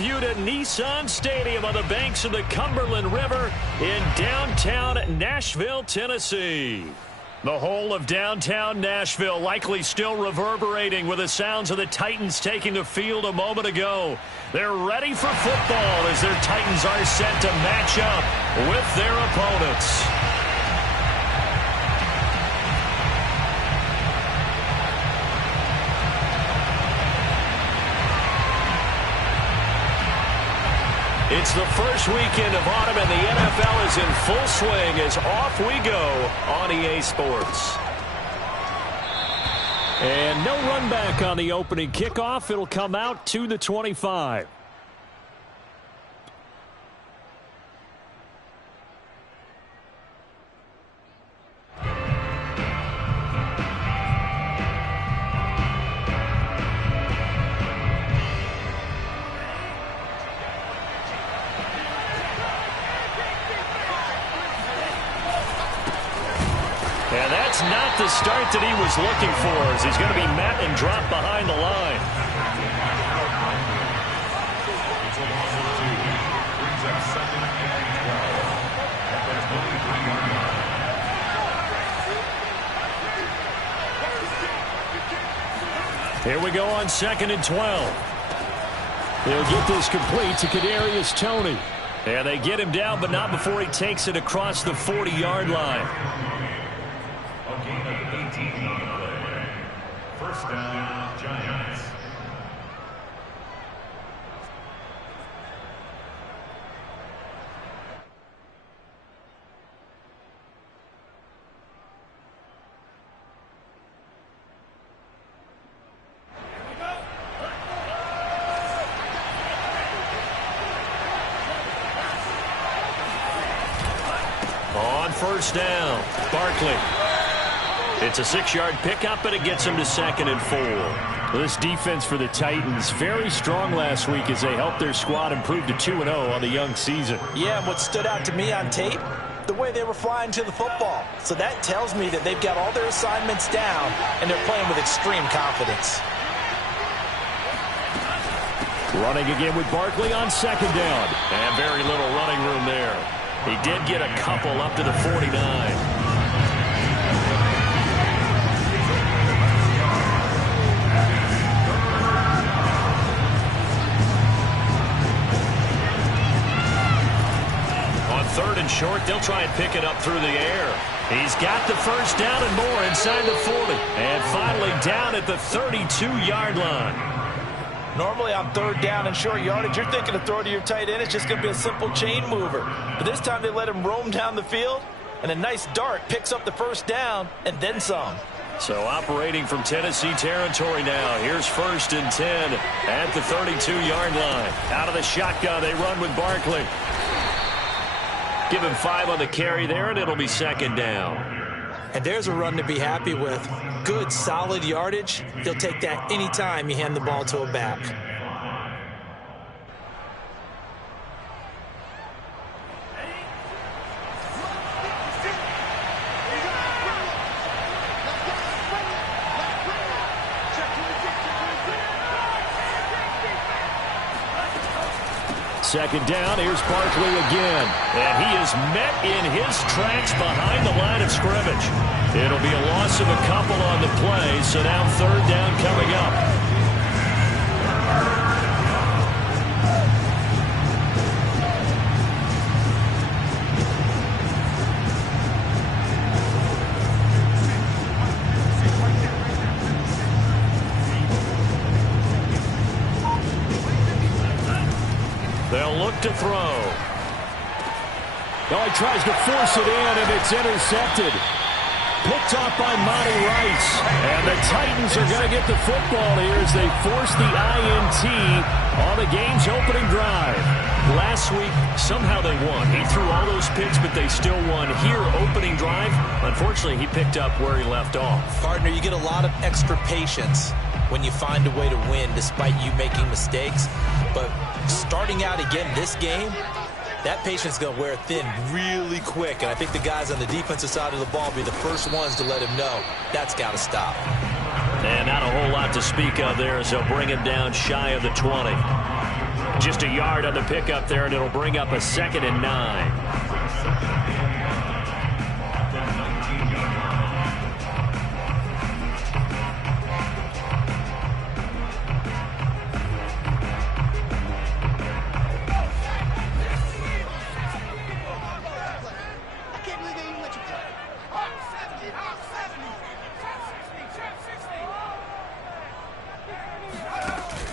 debuted at Nissan Stadium on the banks of the Cumberland River in downtown Nashville, Tennessee. The whole of downtown Nashville likely still reverberating with the sounds of the Titans taking the field a moment ago. They're ready for football as their Titans are set to match up with their opponents. It's the first weekend of autumn, and the NFL is in full swing as off we go on EA Sports. And no run back on the opening kickoff. It'll come out to the 25. And that's not the start that he was looking for, as he's going to be met and dropped behind the line. Here we go on 2nd and 12. They'll get this complete to Kadarius Toney. And they get him down, but not before he takes it across the 40-yard line. First down, Giants. On first down, Barkley. It's a 6-yard pickup, and it gets him to 2nd and 4. Well, this defense for the Titans, very strong last week as they helped their squad improve to 2-0 on the young season. Yeah, and what stood out to me on tape, the way they were flying to the football. So that tells me that they've got all their assignments down, and they're playing with extreme confidence. Running again with Barkley on 2nd down. And very little running room there. He did get a couple up to the 49. Third and short, they'll try and pick it up through the air. He's got the first down and more inside the 40. And finally down at the 32-yard line. Normally on 3rd down and short yardage, you're thinking to throw to your tight end. It's just going to be a simple chain mover. But this time they let him roam down the field, and a nice dart picks up the first down and then some. So operating from Tennessee territory now. Here's 1st and 10 at the 32-yard line. Out of the shotgun, they run with Barkley. Give him 5 on the carry there, and it'll be 2nd down. And there's a run to be happy with. Good, solid yardage. He'll take that anytime you hand the ball to a back. Second down, here's Barkley again. And he is met in his tracks behind the line of scrimmage. It'll be a loss of a couple on the play, so now 3rd down coming up. They'll look to throw. Oh, he tries to force it in, and it's intercepted. Picked off by Monty Rice. And the Titans are going to get the football here as they force the INT on the game's opening drive. Last week, somehow they won. He threw all those picks, but they still won. Here, opening drive, unfortunately, he picked up where he left off. Partner, you get a lot of extra patience when you find a way to win despite you making mistakes. But starting out again this game, that patience is going to wear thin really quick. And I think the guys on the defensive side of the ball will be the first ones to let him know that's got to stop. And not a whole lot to speak of there as they'll bring him down shy of the 20. Just a yard on the pickup there, and it'll bring up a 2nd and 9.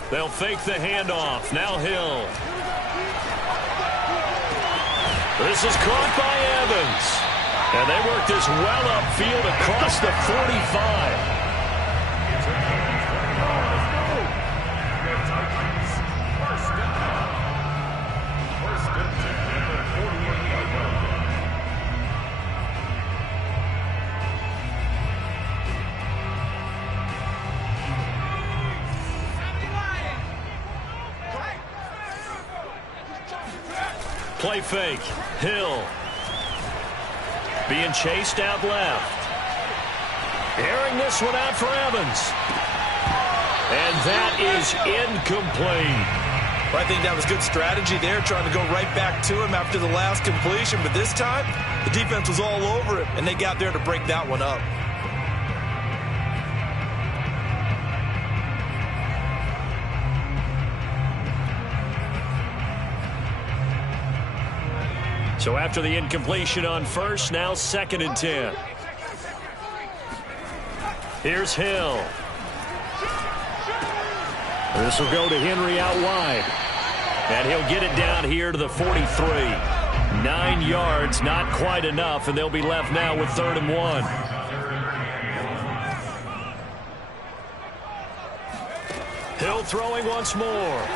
They'll fake the handoff. Now Hill. This is caught by Evans. And they work this well upfield across the 45. Play fake. Hill. Being chased out left. Airing this one out for Evans. And that is incomplete. Well, I think that was good strategy there, trying to go right back to him after the last completion. But this time, the defense was all over it, and they got there to break that one up. So after the incompletion on first, now 2nd and 10. Here's Hill. This will go to Henry out wide. And he'll get it down here to the 43. 9 yards, not quite enough, and they'll be left now with 3rd and 1. Hill throwing once more.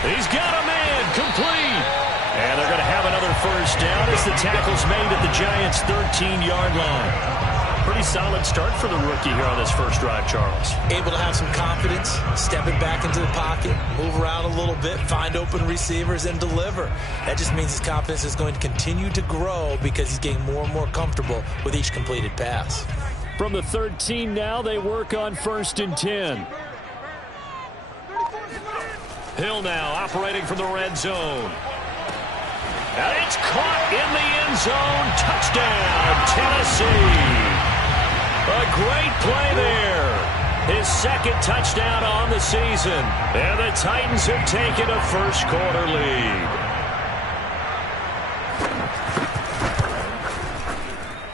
He's got a man, complete. And they're going to have another first down as the tackle's made at the Giants' 13-yard line. Pretty solid start for the rookie here on this first drive, Charles. Able to have some confidence, stepping back into the pocket, move around a little bit, find open receivers, and deliver. That just means his confidence is going to continue to grow because he's getting more and more comfortable with each completed pass. From the 13 now, they work on 1st and 10. Hill now operating from the red zone. And it's caught in the end zone. Touchdown, Tennessee. A great play there. His 2nd touchdown on the season. And the Titans have taken a first-quarter lead.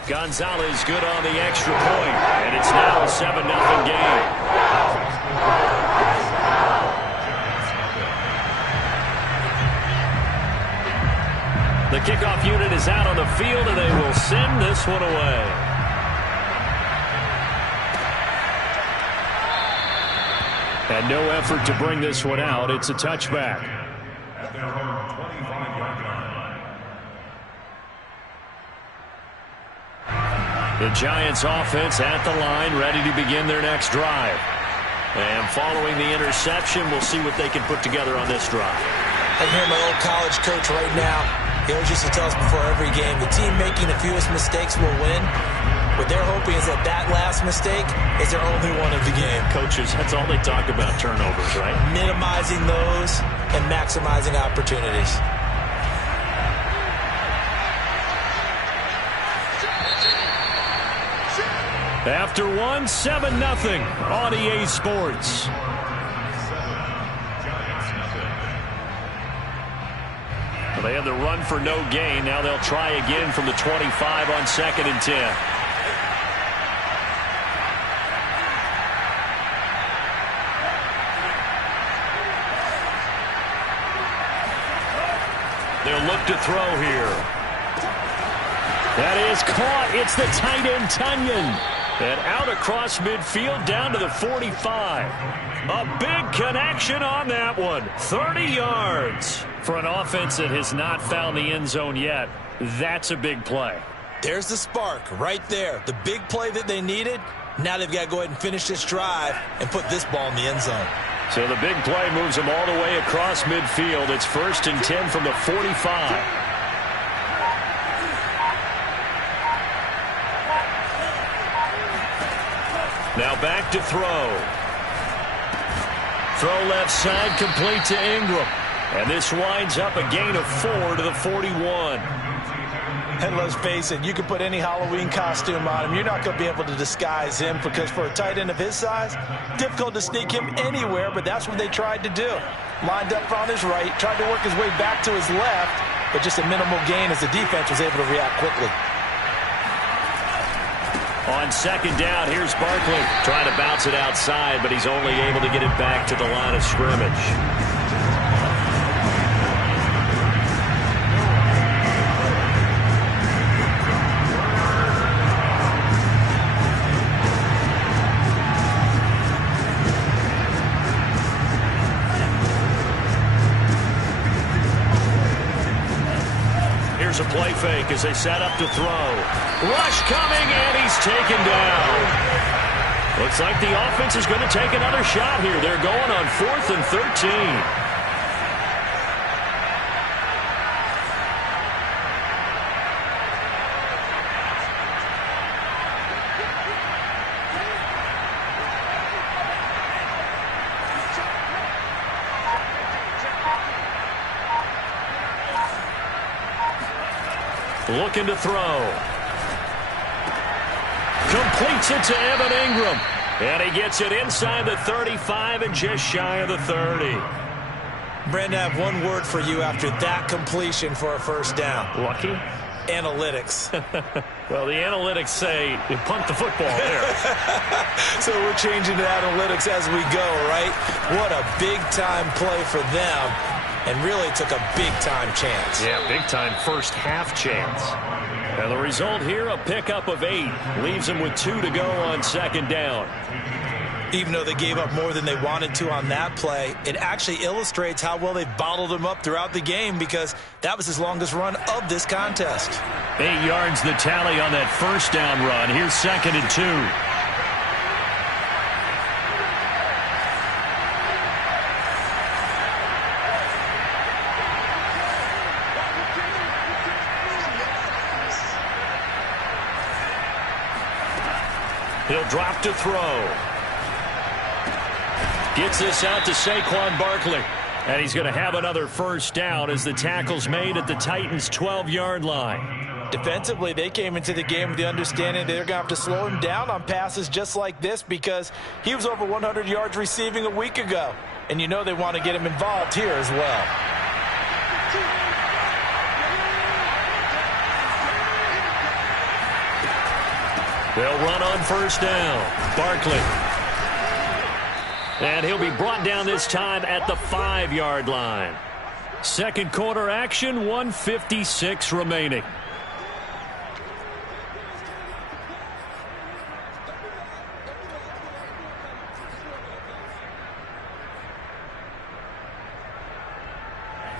Gonzalez good on the extra point. And it's now a 7-0 game. The kickoff unit is out on the field, and they will send this one away. And no effort to bring this one out. It's a touchback. At their home 25-yard line. The Giants offense at the line, ready to begin their next drive. And following the interception, we'll see what they can put together on this drive. I hear my old college coach right now. He always used to tell us before every game, the team making the fewest mistakes will win. What they're hoping is that that last mistake is their only one of the game. Coaches, that's all they talk about, turnovers, right? Minimizing those and maximizing opportunities. After one, 7-0 on EA Sports. They had the run for no gain. Now they'll try again from the 25 on 2nd and 10. They'll look to throw here. That is caught. It's the tight end, Tunyon. And out across midfield down to the 45. A big connection on that one. 30 yards. For an offense that has not found the end zone yet, that's a big play. There's the spark right there. The big play that they needed. Now they've got to go ahead and finish this drive and put this ball in the end zone. So the big play moves them all the way across midfield. It's 1st and 10 from the 45. Now back to throw. Throw left side, complete to Ingram. And this winds up a gain of 4 to the 41. And let's face it, you can put any Halloween costume on him. You're not going to be able to disguise him because for a tight end of his size, difficult to sneak him anywhere, but that's what they tried to do. Lined up on his right, tried to work his way back to his left, but just a minimal gain as the defense was able to react quickly. On second down, here's Barkley trying to bounce it outside, but he's only able to get it back to the line of scrimmage. A play fake as they set up to throw. Rush coming, and he's taken down. Looks like the offense is going to take another shot here. They're going on 4th and 13. Looking to throw. Completes it to Evan Ingram. And he gets it inside the 35 and just shy of the 30. Brandon, I have one word for you after that completion for a first down. Lucky? Analytics. Well, the analytics say you punt the football there. So we're changing to analytics as we go, right? What a big-time play for them. And really took a big-time chance. Yeah, big-time first-half chance. And the result here, a pickup of 8. Leaves them with 2 to go on second down. Even though they gave up more than they wanted to on that play, it actually illustrates how well they bottled them up throughout the game because that was his longest run of this contest. 8 yards the tally on that first down run. Here's 2nd and 2. He'll drop to throw. Gets this out to Saquon Barkley. And he's going to have another first down as the tackle's made at the Titans' 12-yard line. Defensively, they came into the game with the understanding they're going to have to slow him down on passes just like this because he was over 100 yards receiving a week ago. And you know they want to get him involved here as well. They'll run on first down. Barkley. And he'll be brought down this time at the 5-yard line. Second quarter action, 1:56 remaining.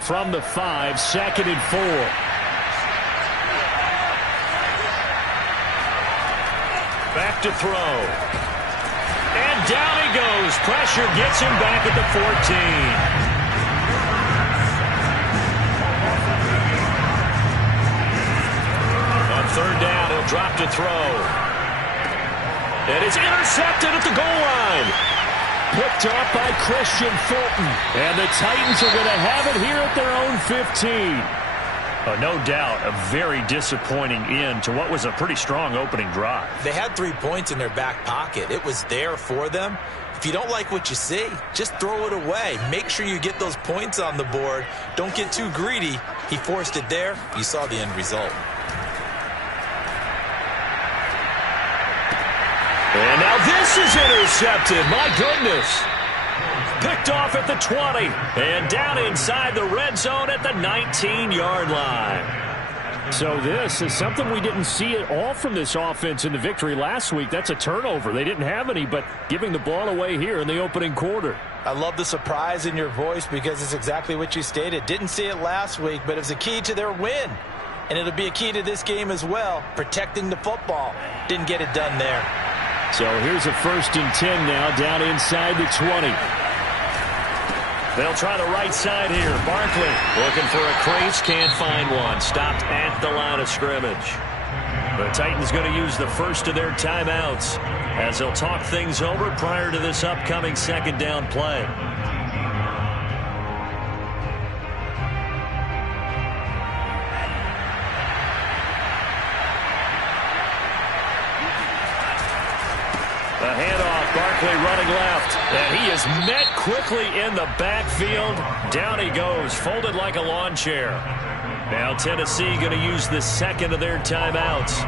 From the 5, 2nd and 4. Back to throw. And down he goes. Pressure gets him back at the 14. On third down, he'll drop to throw. And it's intercepted at the goal line. Picked up by Christian Fulton. And the Titans are going to have it here at their own 15. No doubt a very disappointing end to what was a pretty strong opening drive. They had 3 points in their back pocket. It was there for them. If you don't like what you see, just throw it away. Make sure you get those points on the board. Don't get too greedy. He forced it there. You saw the end result. And now this is intercepted. My goodness. Picked off at the 20 and down inside the red zone at the 19-yard line. So this is something we didn't see at all from this offense in the victory last week. That's a turnover. They didn't have any, but giving the ball away here in the opening quarter. I love the surprise in your voice because it's exactly what you stated. Didn't see it last week, but it was a key to their win. And it'll be a key to this game as well, protecting the football. Didn't get it done there. So here's a 1st and 10 now down inside the 20. They'll try the right side here. Barkley looking for a crease, can't find one. Stopped at the line of scrimmage. The Titans going to use the first of their timeouts as they'll talk things over prior to this upcoming second down play. Barkley running left, and he is met quickly in the backfield. Down he goes, folded like a lawn chair. Now Tennessee going to use the second of their timeouts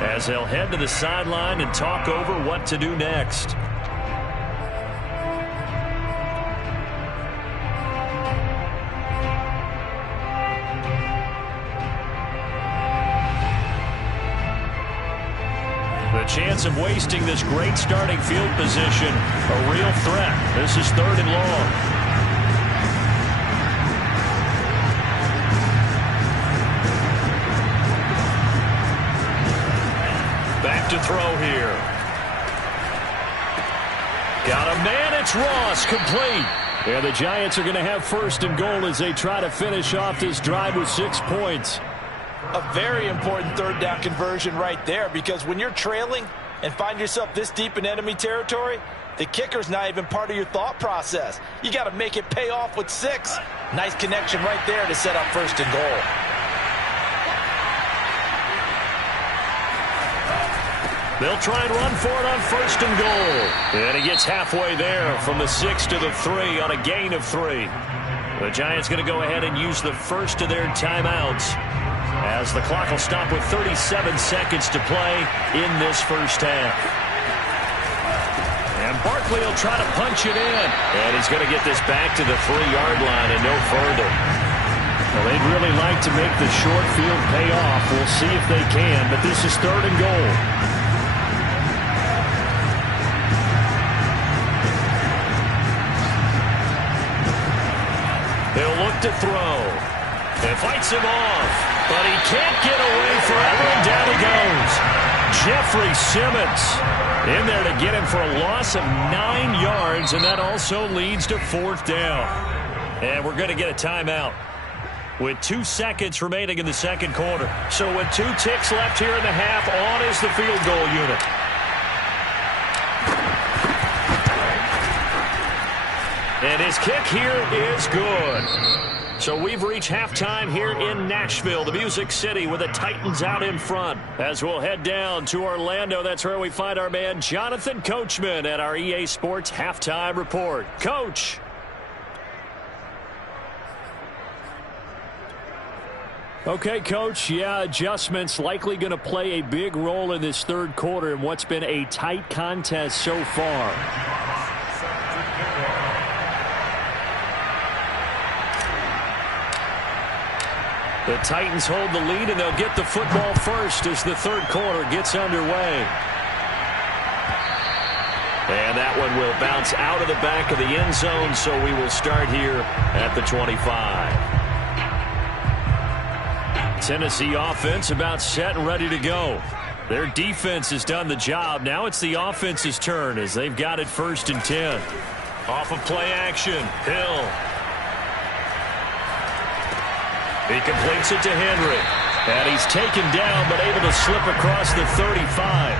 as they'll head to the sideline and talk over what to do next. The chance of wasting this great starting field position, a real threat. This is 3rd and long. Back to throw here. Got a man, it's Ross, complete. And the Giants are going to have 1st and goal as they try to finish off this drive with 6 points. A very important 3rd down conversion right there, because when you're trailing and find yourself this deep in enemy territory, the kicker's not even part of your thought process. You got to make it pay off with 6. Nice connection right there to set up 1st and goal. They'll try and run for it on 1st and goal. And he gets halfway there from the 6 to the 3 on a gain of 3. The Giants going to go ahead and use the first of their timeouts, as the clock will stop with 37 seconds to play in this first half. And Barkley will try to punch it in. And he's going to get this back to the 3-yard line and no further. Well, they'd really like to make the short field pay off. We'll see if they can, but this is 3rd and goal. They'll look to throw. It fights him off, but he can't get away forever, and down he goes. Jeffrey Simmons in there to get him for a loss of 9 yards, and that also leads to 4th down. And we're going to get a timeout with 2 seconds remaining in the second quarter. So with 2 ticks left here in the half, on is the field goal unit. And his kick here is good. So we've reached halftime here in Nashville, the Music City, with the Titans out in front. As we'll head down to Orlando, that's where we find our man Jonathan Coachman at our EA Sports Halftime Report. Coach. Okay, Coach, yeah, adjustments likely going to play a big role in this third quarter in what's been a tight contest so far. The Titans hold the lead, and they'll get the football first as the third quarter gets underway. And that one will bounce out of the back of the end zone, so we will start here at the 25. Tennessee offense about set and ready to go. Their defense has done the job. Now it's the offense's turn as they've got it 1st and 10. Off of play action, Hill. He completes it to Henry. And he's taken down, but able to slip across the 35.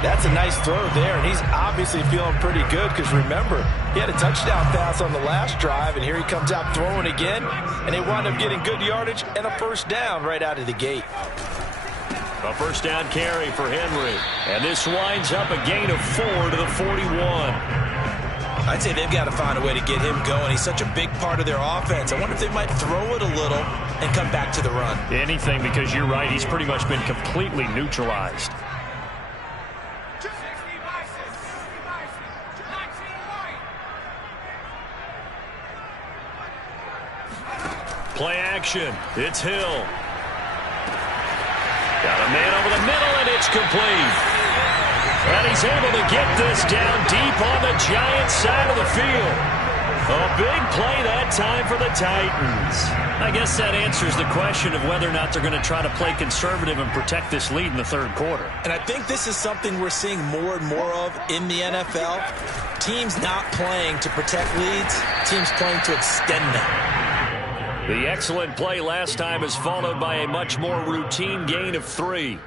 That's a nice throw there, and he's obviously feeling pretty good because, remember, he had a touchdown pass on the last drive, and here he comes out throwing again, and they wind up getting good yardage and a first down right out of the gate. A first down carry for Henry. And this winds up a gain of 4 to the 41. I'd say they've got to find a way to get him going. He's such a big part of their offense. I wonder if they might throw it a little and come back to the run. Anything, because you're right, he's pretty much been completely neutralized. Play action. It's Hill. Got a man over the middle, and it's complete. And he's able to get this down deep on the Giants side of the field. A big play that time for the Titans. I guess that answers the question of whether or not they're going to try to play conservative and protect this lead in the third quarter. And I think this is something we're seeing more and more of in the NFL. Teams not playing to protect leads, teams playing to extend them. The excellent play last time is followed by a much more routine gain of 3.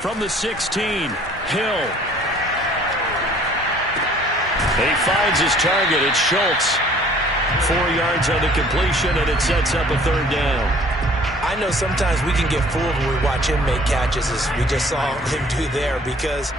From the 16, Hill. He finds his target. It's Schultz. 4 yards on the completion, and it sets up a third down. I know sometimes we can get fooled when we watch him make catches, as we just saw him do there, because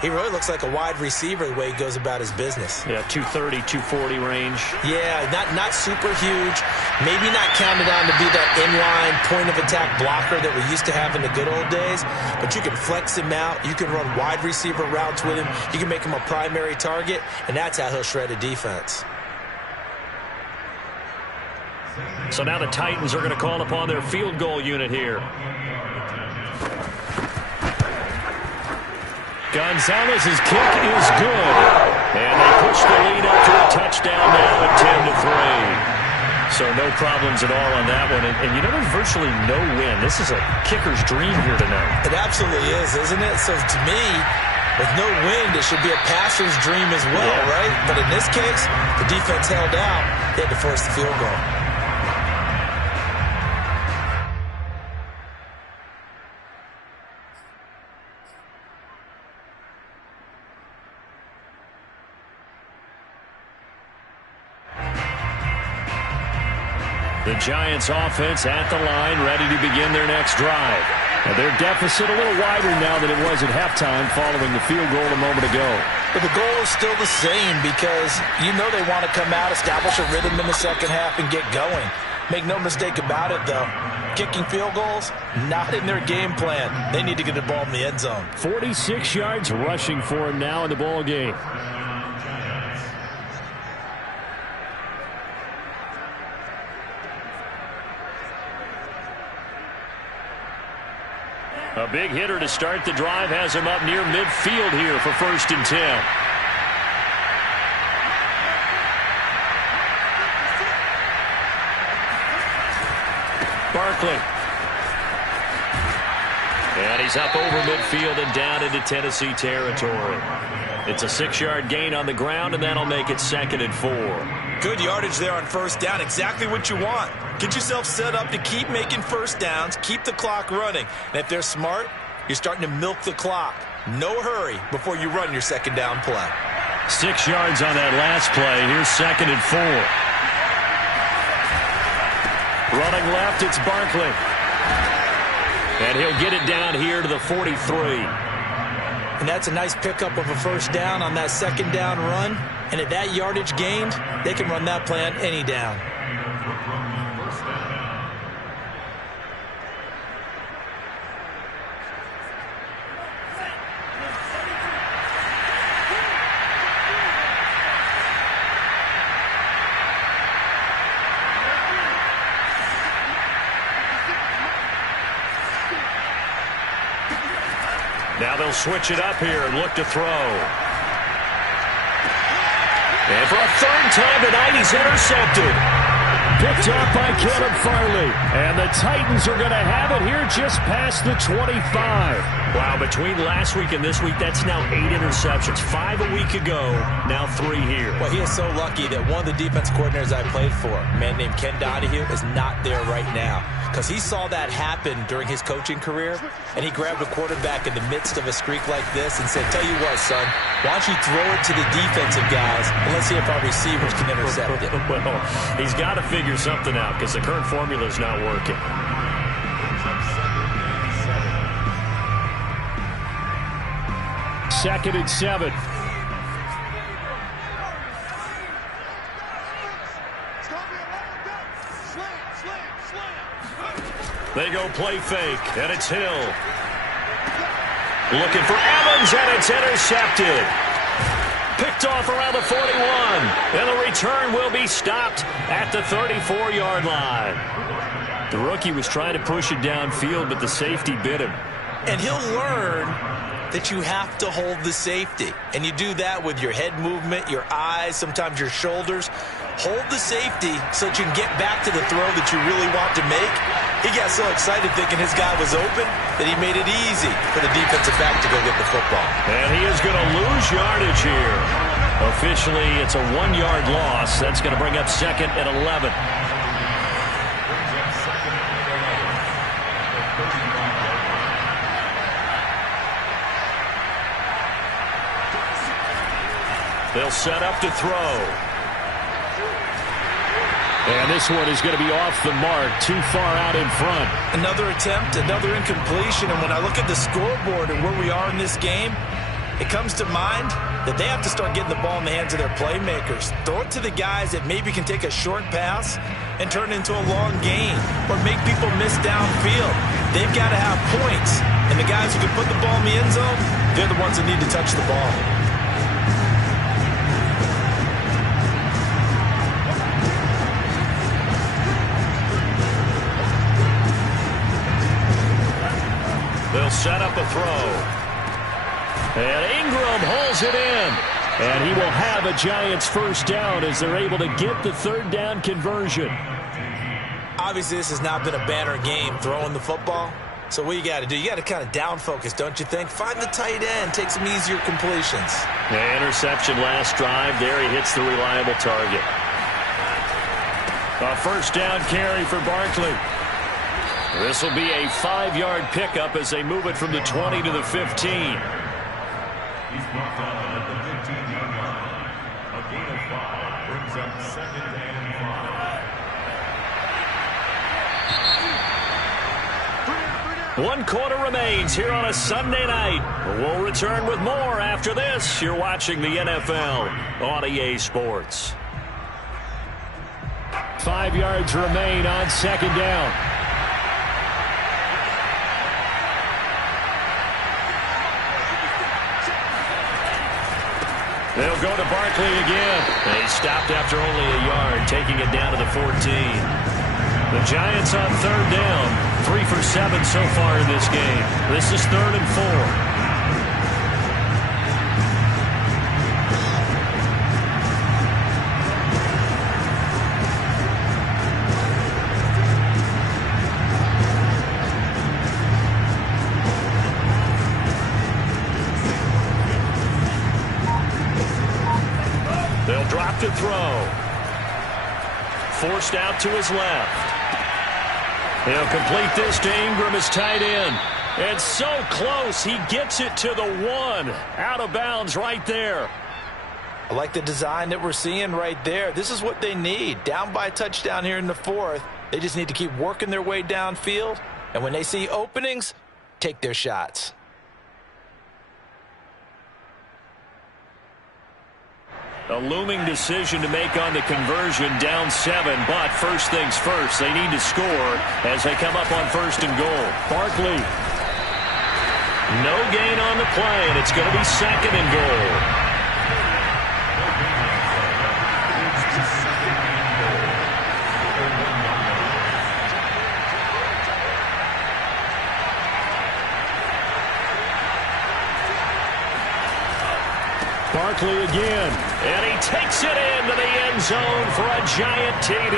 he really looks like a wide receiver the way he goes about his business. Yeah, 230, 240 range. Yeah, not super huge. Maybe not counted on to be that inline point-of-attack blocker that we used to have in the good old days, but you can flex him out. You can run wide receiver routes with him. You can make him a primary target, and that's how he'll shred a defense. So now the Titans are going to call upon their field goal unit here. Gonzalez's kick is good. And they push the lead up to a touchdown now at 10-3. So no problems at all on that one. And you know, there's virtually no win. This is a kicker's dream here tonight. It absolutely is, isn't it? So to me, with no wind, it should be a passer's dream as well, right? But in this case, the defense held out. They had to force the field goal. The Giants offense at the line, ready to begin their next drive. And their deficit a little wider now than it was at halftime following the field goal a moment ago. But the goal is still the same, because you know they want to come out, establish a rhythm in the second half, and get going. Make no mistake about it, though. Kicking field goals, not in their game plan. They need to get the ball in the end zone. 46 yards rushing for him now in the ball game. A big hitter to start the drive has him up near midfield here for 1st and 10. Barkley. And he's up over midfield and down into Tennessee territory. It's a 6-yard gain on the ground, and that'll make it 2nd and 4. Good yardage there on 1st down. Exactly what you want. Get yourself set up to keep making 1st downs, keep the clock running. And if they're smart, you're starting to milk the clock. No hurry before you run your 2nd down play. 6 yards on that last play. Here's 2nd and 4. Running left, it's Barkley. And he'll get it down here to the 43. And that's a nice pickup of a 1st down on that 2nd down run. And at that yardage gained, they can run that play on any down. Now they'll switch it up here and look to throw. And for a 3rd time tonight, he's intercepted. Picked off by Caleb Farley. And the Titans are going to have it here just past the 25. Wow, between last week and this week, that's now 8 interceptions. 5 a week ago, now 3 here. Well, he is so lucky that one of the defense coordinators I played for, a man named Ken Donahue, is not there right now. Because he saw that happen during his coaching career, and he grabbed a quarterback in the midst of a streak like this and said, tell you what, son, why don't you throw it to the defensive guys, and let's see if our receivers can intercept it. Well, he's got to figure something out because the current formula is not working. Second and 7. They go play fake, and it's Hill. Looking for Evans, and it's intercepted. Picked off around the 41, and the return will be stopped at the 34-yard line. The rookie was trying to push it downfield, but the safety bit him. And he'll learn that you have to hold the safety. And you do that with your head movement, your eyes, sometimes your shoulders. Hold the safety so that you can get back to the throw that you really want to make. He got so excited thinking his guy was open that he made it easy for the defensive back to go get the football. And he is going to lose yardage here. Officially, it's a 1-yard loss. That's going to bring up 2nd and 11. They'll set up to throw. And this one is going to be off the mark, too far out in front. Another attempt, another incompletion, and when I look at the scoreboard and where we are in this game, it comes to mind that they have to start getting the ball in the hands of their playmakers. Throw it to the guys that maybe can take a short pass and turn it into a long gain or make people miss downfield. They've got to have points, and the guys who can put the ball in the end zone, they're the ones that need to touch the ball. They'll set up a throw. And Ingram holds it in. And he will have a Giants first down as they're able to get the third down conversion. Obviously, this has not been a banner game throwing the football. So what you got to do, you got to kind of down focus, don't you think? Find the tight end, take some easier completions. The interception last drive. There he hits the reliable target. A first down carry for Barkley. This will be a 5-yard pickup as they move it from the 20 to the 15. He's brought down at the 15-yard line. A gain of 5 brings up 2nd and 5. 1 quarter remains here on a Sunday night. We'll return with more after this. You're watching the NFL on EA Sports. 5 yards remain on 2nd down. They'll go to Barkley again. They stopped after only a yard, taking it down to the 14. The Giants on 3rd down, 3 for 7 so far in this game. This is 3rd and 4. They'll drop to throw. Forced out to his left. He'll complete this to Ingram, his tight end. And so close, he gets it to the 1. Out of bounds right there. I like the design that we're seeing right there. This is what they need. Down by a touchdown here in the 4th. They just need to keep working their way downfield. And when they see openings, take their shots. A looming decision to make on the conversion, down 7, but first things first, they need to score as they come up on 1st and goal. Barkley. No gain on the play, and it's going to be 2nd and goal. Barkley again, and he takes it into the end zone for a Giant TD.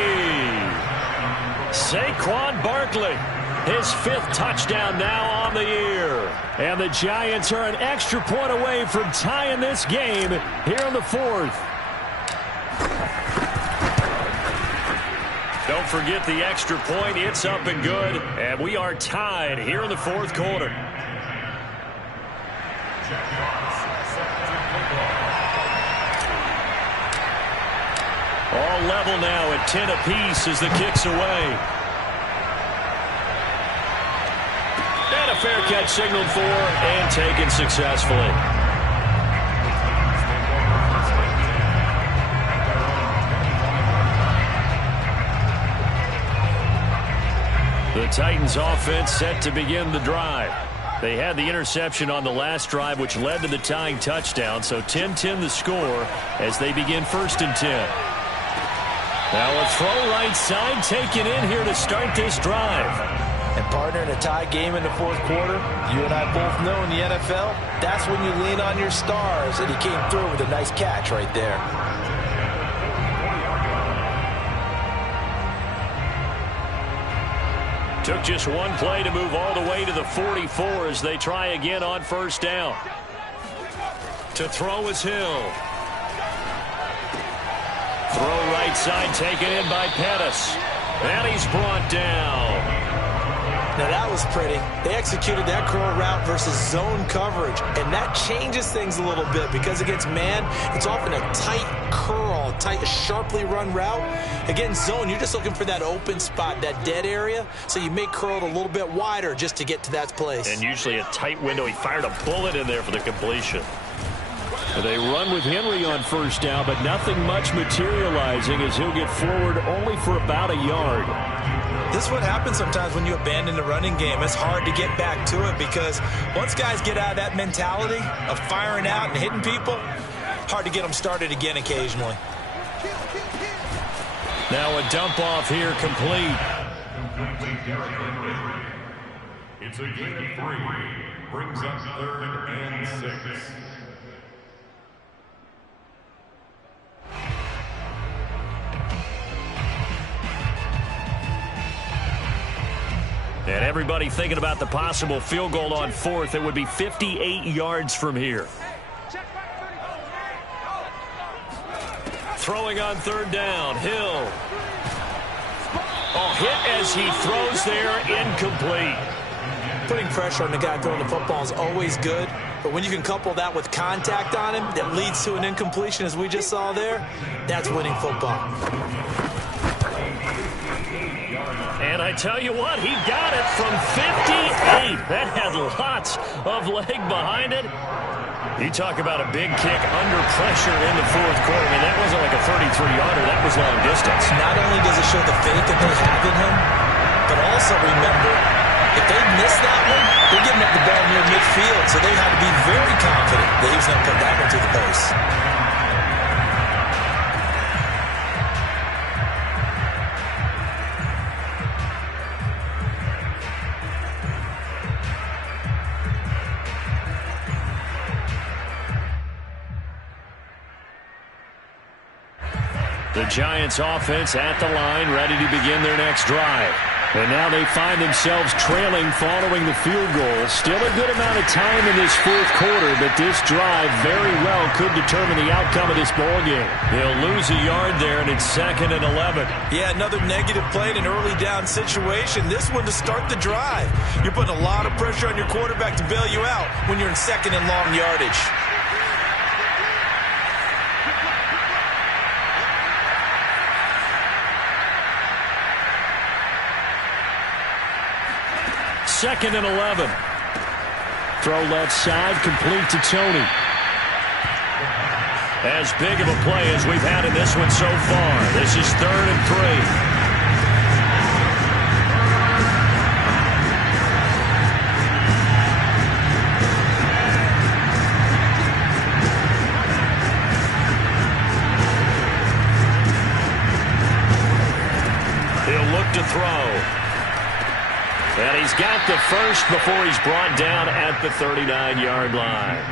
Saquon Barkley, his 5th touchdown now on the year. And the Giants are an extra point away from tying this game here in the 4th. Don't forget the extra point. It's up and good, and we are tied here in the 4th quarter. All level now at 10 apiece as the kick's away. And a fair catch signaled for and taken successfully. The Titans offense set to begin the drive. They had the interception on the last drive, which led to the tying touchdown. So 10-10 the score as they begin 1st and 10. Now a throw right side taken in here to start this drive. And partner, in a tie game in the 4th quarter, you and I both know in the NFL, that's when you lean on your stars, and he came through with a nice catch right there. Took just one play to move all the way to the 44 as they try again on 1st down. To throw is Hill. Throw right side taken in by Pettis. And he's brought down. Now that was pretty. They executed that curl route versus zone coverage, and that changes things a little bit because against man, it's often a tight curl, tight, sharply run route. Against zone, you're just looking for that open spot, that dead area, so you make curl a little bit wider just to get to that place. And usually a tight window. He fired a bullet in there for the completion. They run with Henry on first down, but nothing much materializing as he'll get forward only for about a yard. This is what happens sometimes when you abandon the running game. It's hard to get back to it because once guys get out of that mentality of firing out and hitting people, hard to get them started again occasionally. Now a dump off here complete. It's a gain of 3. Brings up 3rd and 6. And everybody thinking about the possible field goal on 4th. It would be 58 yards from here. Throwing on 3rd down. Hill. Oh, hit as he throws there. Incomplete. Putting pressure on the guy throwing the football is always good. But when you can couple that with contact on him that leads to an incompletion, as we just saw there, that's winning football. And I tell you what, he got it from 58. That had lots of leg behind it. You talk about a big kick under pressure in the 4th quarter. I mean, that wasn't like a 33-yarder. That was long distance. Not only does it show the faith that they have in him, but also remember, if they miss that one, they're giving up the ball near midfield, so they had to be very confident that he was going to put that one to the post. The Giants offense at the line, ready to begin their next drive. And now they find themselves trailing following the field goal. Still a good amount of time in this 4th quarter, but this drive very well could determine the outcome of this ballgame. They'll lose a yard there, and it's 2nd and 11. Yeah, another negative play in an early down situation. This one to start the drive. You're putting a lot of pressure on your quarterback to bail you out when you're in 2nd and long yardage. Second and 11. Throw left side, complete to Tony. As big of a play as we've had in this one so far. This is 3rd and 3. He'll look to throw. And he's got the first before he's brought down at the 39-yard line.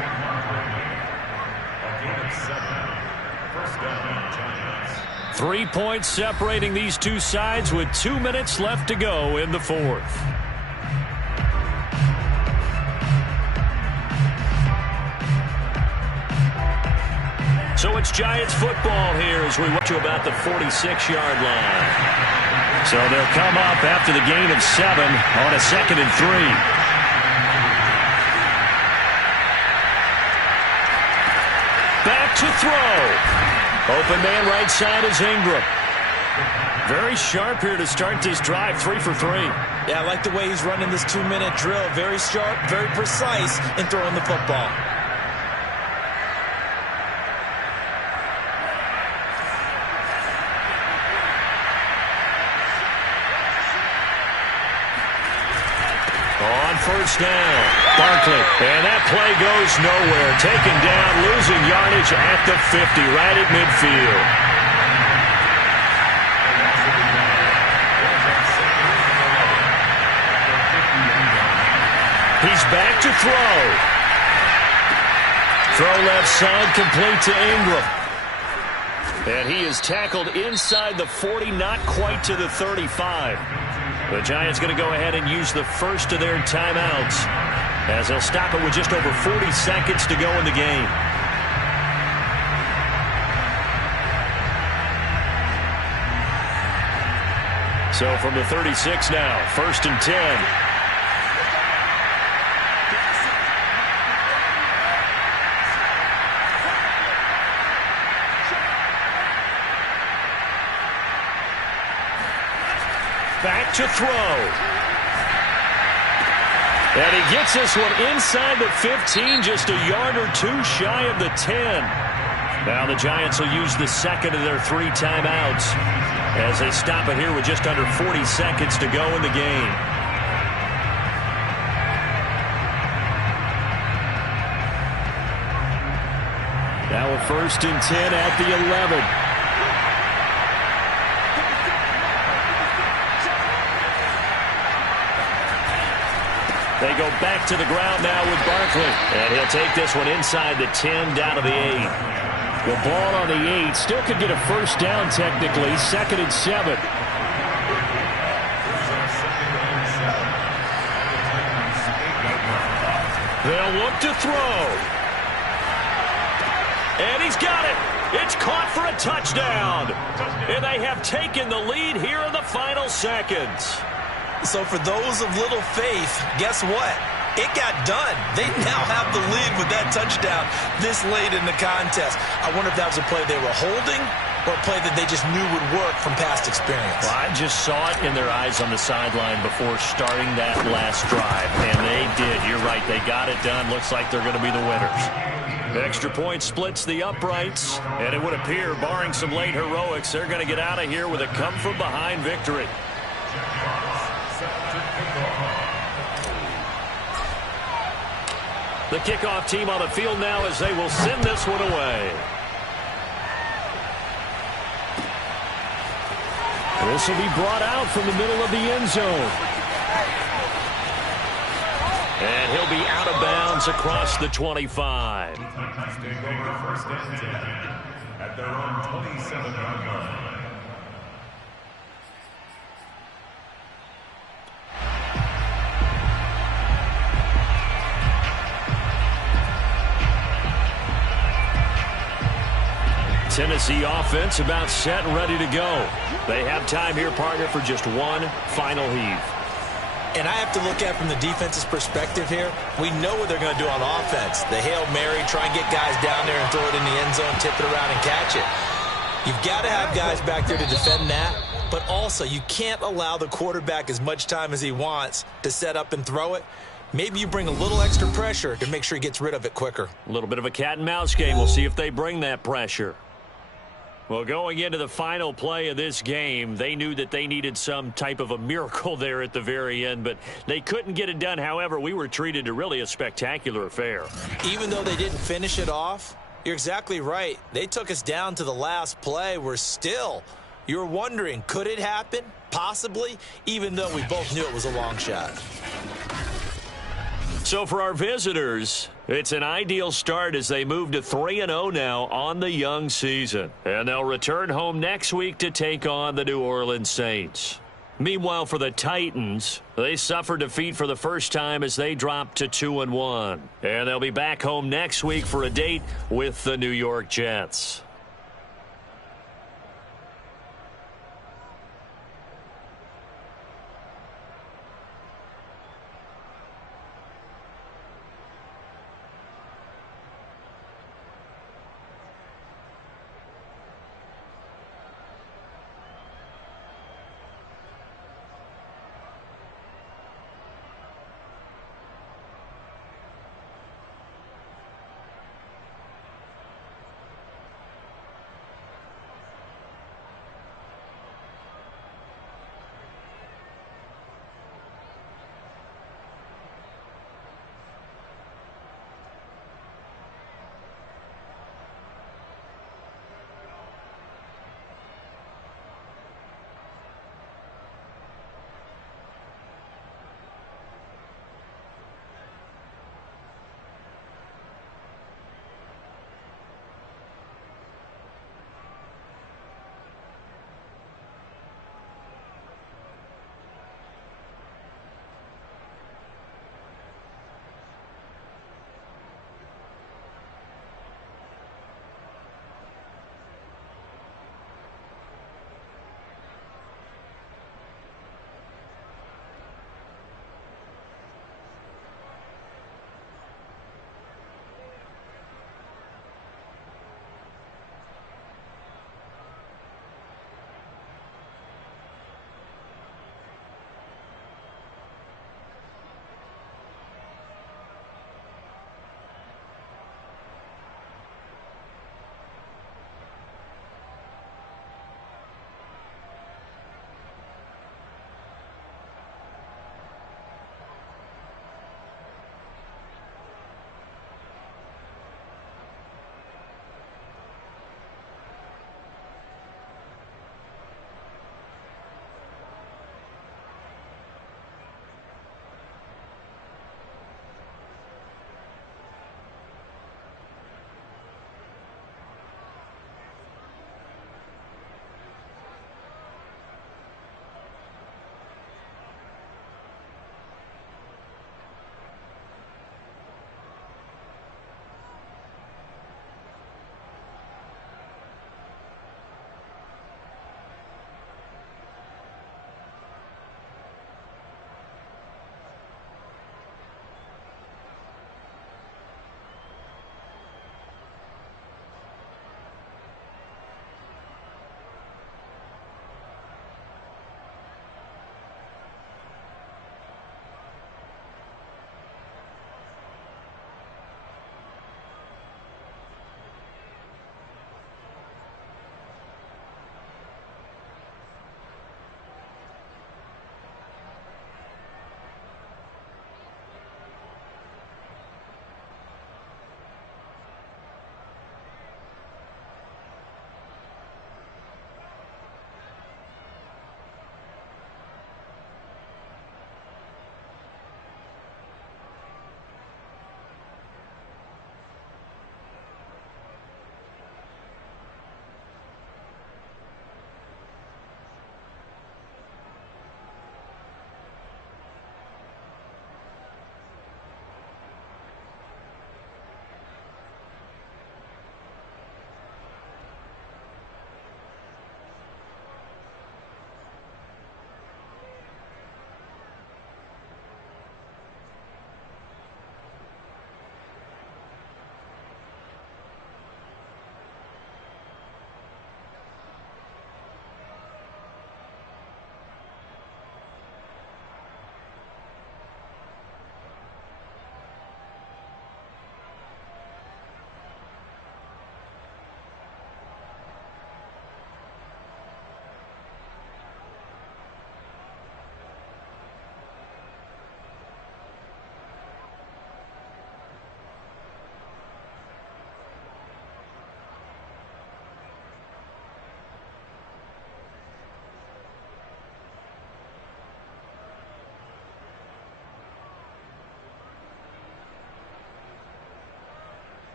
3 points separating these two sides with 2 minutes left to go in the 4th. So it's Giants football here as we watch you about the 46-yard line. So they'll come up after the gain of 7 on a 2nd and 3. Back to throw. Open man right side is Ingram. Very sharp here to start this drive, 3 for 3. Yeah, I like the way he's running this 2-minute drill. Very sharp, very precise in throwing the football. First down, Barkley, and that play goes nowhere. Taken down, losing yardage at the 50, right at midfield. He's back to throw. Throw left side, complete to Ingram. And he is tackled inside the 40, not quite to the 35. The Giants going to go ahead and use the first of their timeouts as they'll stop it with just over 40 seconds to go in the game. So from the 36 now, 1st and 10. to throw. And he gets this one inside the 15, just a yard or two shy of the 10. Now the Giants will use the second of their 3 timeouts as they stop it here with just under 40 seconds to go in the game. Now a 1st and 10 at the 11. They go back to the ground now with Barkley. And he'll take this one inside the 10 down to the 8. The ball on the 8 still could get a 1st down technically. 2nd and 7. They'll look to throw. And he's got it. It's caught for a touchdown. And they have taken the lead here in the final seconds. So for those of little faith, guess what? It got done. They now have the lead with that touchdown this late in the contest. I wonder if that was a play they were holding or a play that they just knew would work from past experience. Well, I just saw it in their eyes on the sideline before starting that last drive, and they did. You're right. They got it done. Looks like they're going to be the winners. The extra point splits the uprights, and it would appear, barring some late heroics, they're going to get out of here with a come-from-behind victory. The kickoff team on the field now as they will send this one away. This will be brought out from the middle of the end zone. And he'll be out of bounds across the 25. Take over 1st and 10 at their own 27-yard line. Tennessee offense about set and ready to go. They have time here, partner, for just one final heave. And I have to look at it from the defense's perspective here. We know what they're going to do on offense. The Hail Mary, try and get guys down there and throw it in the end zone, tip it around and catch it. You've got to have guys back there to defend that, but also you can't allow the quarterback as much time as he wants to set up and throw it. Maybe you bring a little extra pressure to make sure he gets rid of it quicker. A little bit of a cat and mouse game. We'll see if they bring that pressure. Well, going into the final play of this game, they knew that they needed some type of a miracle there at the very end, but they couldn't get it done. However, we were treated to really a spectacular affair. Even though they didn't finish it off, you're exactly right. They took us down to the last play. You're wondering, could it happen? Possibly, even though we both knew it was a long shot. So for our visitors, it's an ideal start as they move to 3-0 now on the young season. And they'll return home next week to take on the New Orleans Saints. Meanwhile, for the Titans, they suffered defeat for the first time as they dropped to 2-1. And they'll be back home next week for a date with the New York Jets.